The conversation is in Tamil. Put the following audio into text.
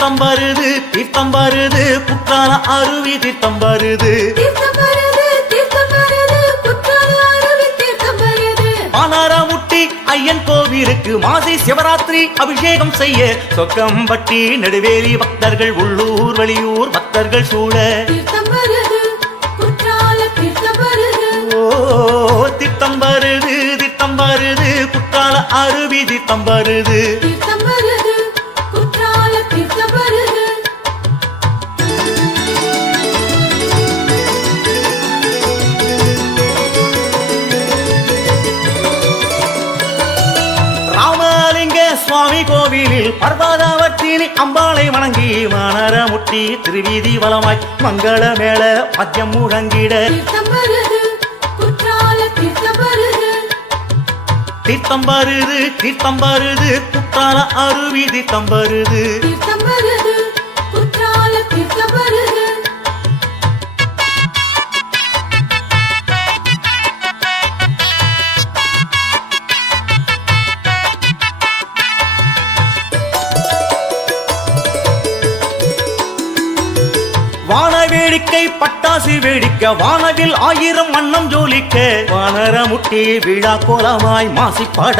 தீர்த்தம் வருது தீர்த்தம் வருது குற்றால அருவி தீர்த்தம் வருது பானாரமுட்டி ஐயன் கோவிலுக்கு மாசி சிவராத்திரி அபிஷேகம் செய்ய சொக்கம்பட்டி நெடுவேலி பக்தர்கள் உள்ளூர் வெளியூர் பக்தர்கள் சூழ தீர்த்தம் வருது தீர்த்தம் வருது குற்றால அருவி தீர்த்தம் வருது சுவாமி கோவிலில் பர்வதாவற்றினி அம்பாளை வணங்கி வானரமுட்டி திருவீதி வலமாய் மங்கள மேள மத்தியம் முழங்கிட தீர்த்தம் வருது தீர்த்தம் வருது குற்றால அருவி தீர்த்தம் வருது வான வேடிக்கை பட்டாசு வேடிக்க வானவில் 1000 வண்ணம் ஜோலிக்க வானரமுட்டி விழா கோலமாய் மாசிப்பட